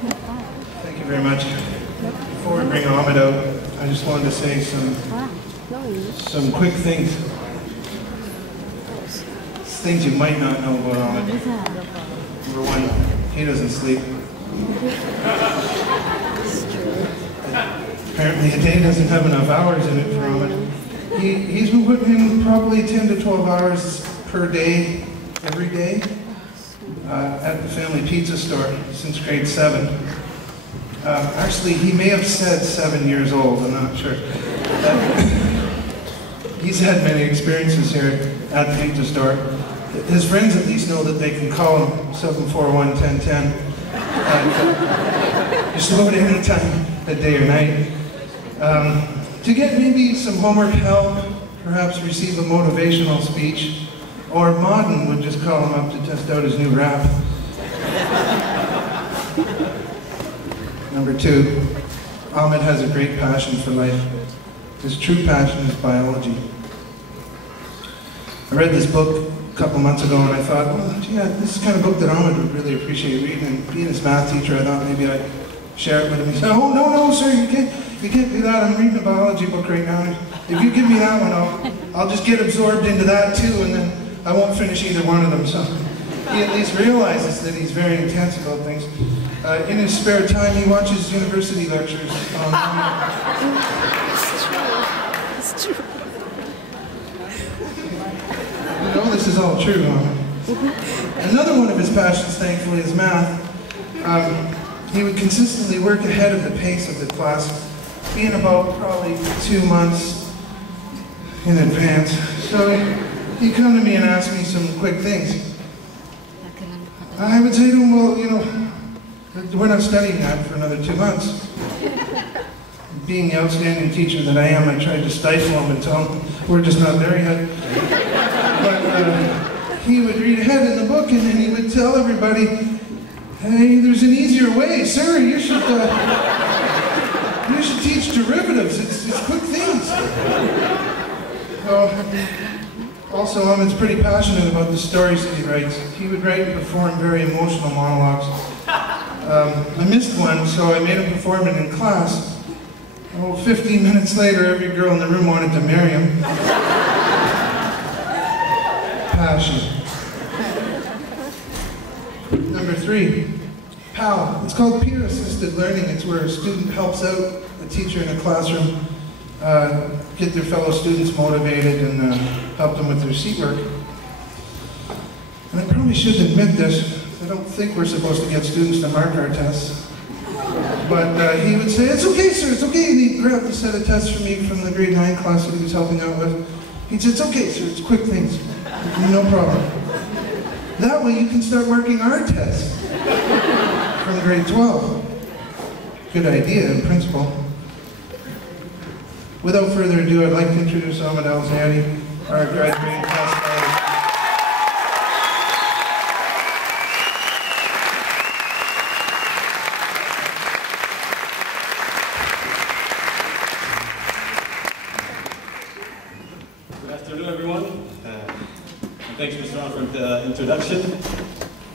Thank you very much. Before we bring Ahmed out, I just wanted to say some quick things. Things you might not know about Ahmed. Number one, he doesn't sleep. Apparently a day doesn't have enough hours in it for Ahmed. He's been putting in probably 10 to 12 hours per day, every day, at the family pizza store since grade 7. Actually, he may have said 7 years old, I'm not sure. He's had many experiences here at the pizza store. His friends at least know that they can call him 741-1010. Just load any time, day or night. To get maybe some homework help, perhaps receive a motivational speech, or Modern would just call him up to test out his new rap. Number 2, Ahmed has a great passion for life. His true passion is biology. I read this book a couple months ago and I thought, well, yeah, this is the kind of book that Ahmed would really appreciate reading, and being his math teacher, I thought maybe I'd share it with him. He said, oh, no, sir, you can't do that. I'm reading a biology book right now. If you give me that one, I'll just get absorbed into that too, and then I won't finish either one of them. So he at least realizes that he's very intense about things. In his spare time, he watches university lectures online. It's true. You know, this is all true, huh? Another one of his passions, thankfully, is math. He would consistently work ahead of the pace of the class, being about probably 2 months in advance. So he'd come to me and ask me some quick things. I would say to him, well, you know, we're not studying that for another 2 months. Being the outstanding teacher that I am, I tried to stifle him and tell him, we're just not there yet. But he would read ahead in the book and then he would tell everybody, hey, there's an easier way. Sir, you should teach derivatives. It's quick things. Also, Ahmed's pretty passionate about the stories that he writes. He would write and perform very emotional monologues. I missed one, so I made him perform it in class. 15 minutes later, every girl in the room wanted to marry him. Passion. Number 3, PAL. It's called peer-assisted learning. It's where a student helps out a teacher in a classroom, get their fellow students motivated and help them with their seat work. And I probably shouldn't admit this. I don't think we're supposed to get students to mark our tests. But he would say, it's okay, sir, it's okay. And he'd grab a set of tests for me from the grade 9 class that he was helping out with. He'd say, it's okay, sir, it's quick things. No problem. That way you can start marking our tests from grade 12. Good idea in principle. Without further ado, I'd like to introduce Ahmed Zayadi, our graduating class. Good afternoon, everyone. Thanks, Mr. Ron, for the introduction.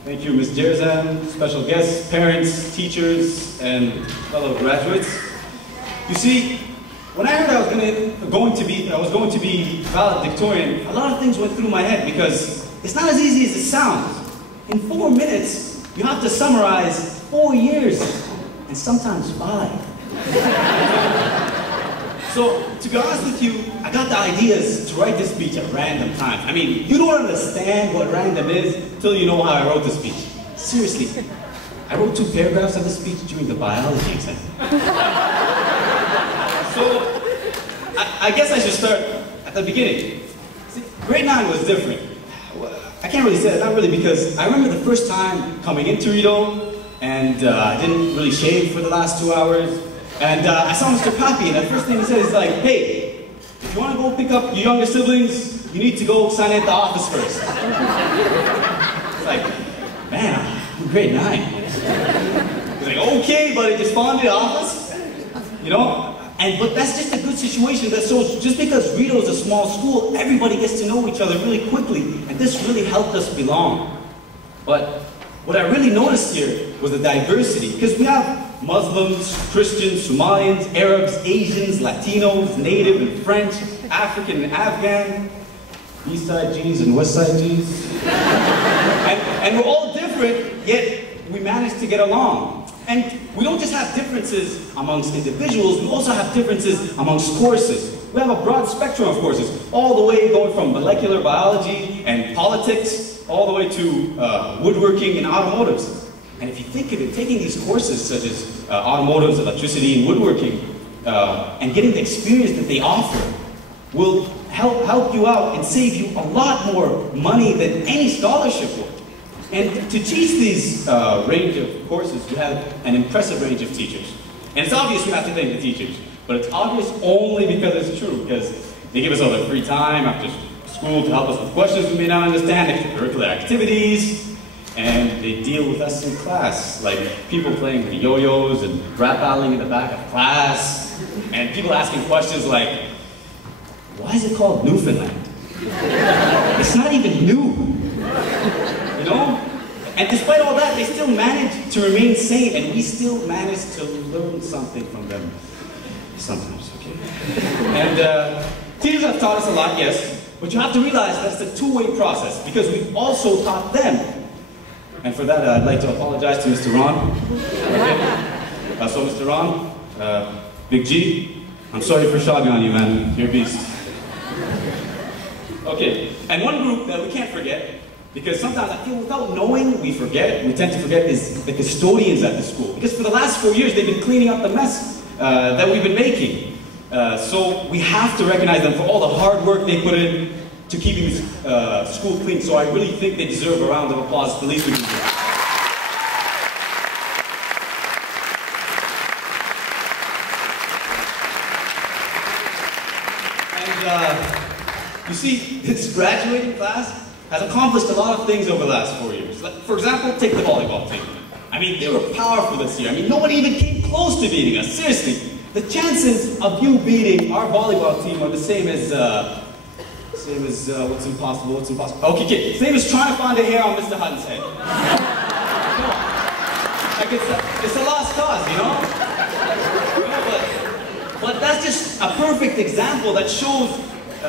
Thank you, Ms. Jerzan, special guests, parents, teachers, and fellow graduates. You see, when I heard I was going to be valedictorian, a lot of things went through my head because it's not as easy as it sounds. In 4 minutes, you have to summarize 4 years, and sometimes 5. So, to be honest with you, I got the ideas to write this speech at random times. I mean, you don't understand what random is until you know how I wrote the speech. Seriously, I wrote 2 paragraphs of the speech during the biology exam. So, I guess I should start at the beginning. See, grade 9 was different. I can't really say that, not really, because I remember the first time coming into Rideau, and I didn't really shave for the last 2 hours. And I saw Mr. Papi, and the first thing he said is like, hey, if you want to go pick up your younger siblings, you need to go sign in at the office first. It's like, man, I'm grade 9. He's like, okay, buddy, just fall into the office. You know? But that's just a good situation. So just because Rideau is a small school, everybody gets to know each other really quickly. And this really helped us belong. But what I really noticed here was the diversity, because we have Muslims, Christians, Somalians, Arabs, Asians, Latinos, Native and French, African and Afghan, East Side G's and West Side G's. and we're all different, yet we manage to get along. And we don't just have differences amongst individuals, we also have differences amongst courses. We have a broad spectrum of courses, all the way going from molecular biology and politics, all the way to woodworking and automotives. And if you think of it, taking these courses such as automotives, electricity, and woodworking, and getting the experience that they offer, will help you out and save you a lot more money than any scholarship would. And to teach these range of courses, you have an impressive range of teachers. And it's obvious we have to thank the teachers, but it's obvious only because it's true, because they give us all their free time after school to help us with questions we may not understand, extracurricular activities, and they deal with us in class, like people playing with yo-yos and rap battling in the back of class, and people asking questions like, why is it called Newfoundland? It's not even new. You know? And despite all that, they still manage to remain sane, and we still manage to learn something from them. Sometimes, okay? And teachers have taught us a lot, yes, but you have to realize that it's a two-way process, because we've also taught them. And for that, I'd like to apologize to Mr. Ron. Okay? So Mr. Ron, Big G, I'm sorry for shogging on you, man. You're a beast. Okay, and one group that we can't forget, because sometimes I feel without knowing, we tend to forget, is the custodians at the school. Because for the last 4 years, they've been cleaning up the mess that we've been making. So we have to recognize them for all the hard work they put in to keeping the school clean. So I really think they deserve a round of applause. The least we can do. And you see, this graduating class has accomplished a lot of things over the last 4 years. Like, for example, take the volleyball team. I mean, they were powerful this year. I mean, nobody even came close to beating us. Seriously, the chances of you beating our volleyball team are the same as what's impossible, what's impossible. Okay, same as trying to find a hair on Mr. Hutton's head. Like it's a lost cause, you know? But that's just a perfect example that shows,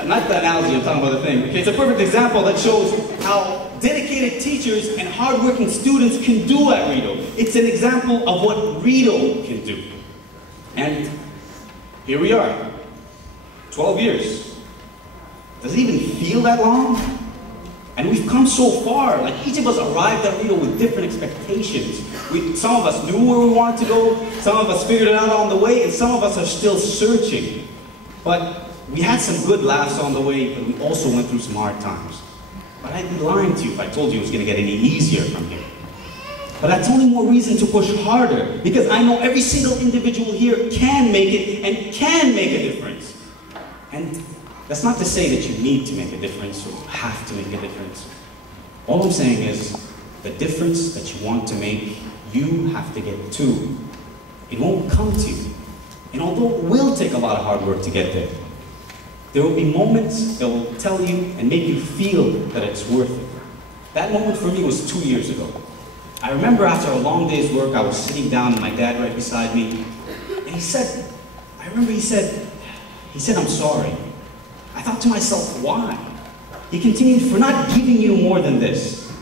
not the analogy, I'm talking about the thing. Okay, it's a perfect example that shows how dedicated teachers and hardworking students can do at Rideau. It's an example of what Rideau can do. And here we are, 12 years. Does it even feel that long? And we've come so far. Like, each of us arrived at Rideau with different expectations. Some of us knew where we wanted to go, some of us figured it out on the way, and some of us are still searching. But we had some good laughs on the way, but we also went through some hard times. But I'd be lying to you if I told you it was going to get any easier from here. But that's only more reason to push harder, because I know every single individual here can make it and can make a difference. And that's not to say that you need to make a difference or have to make a difference. All I'm saying is, the difference that you want to make, you have to get to. It won't come to you. And although it will take a lot of hard work to get there, there will be moments that will tell you and make you feel that it's worth it. That moment for me was 2 years ago. I remember after a long day's work, I was sitting down and my dad right beside me, and he said, he said, I'm sorry. I thought to myself, why? He continued, for not giving you more than this.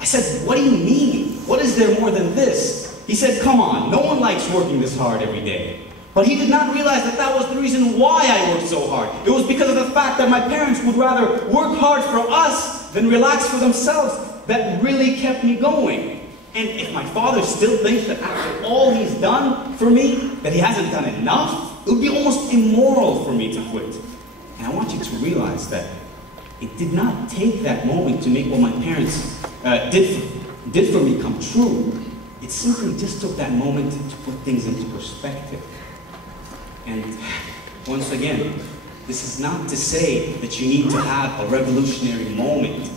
I said, what do you mean? What is there more than this? He said, come on, no one likes working this hard every day. But he did not realize that that was the reason why I worked so hard. It was because of the fact that my parents would rather work hard for us than relax for themselves that really kept me going. And if my father still thinks that after all he's done for me, that he hasn't done enough, it would be almost immoral for me to quit. And I want you to realize that it did not take that moment to make what my parents did for me come true. It simply just took that moment to put things into perspective. And once again, this is not to say that you need to have a revolutionary moment.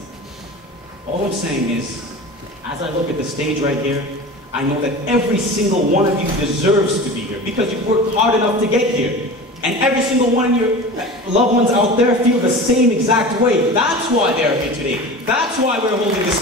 All I'm saying is, as I look at the stage right here, I know that every single one of you deserves to be here because you've worked hard enough to get here. And every single one of your loved ones out there feel the same exact way. That's why they're here today. That's why we're holding this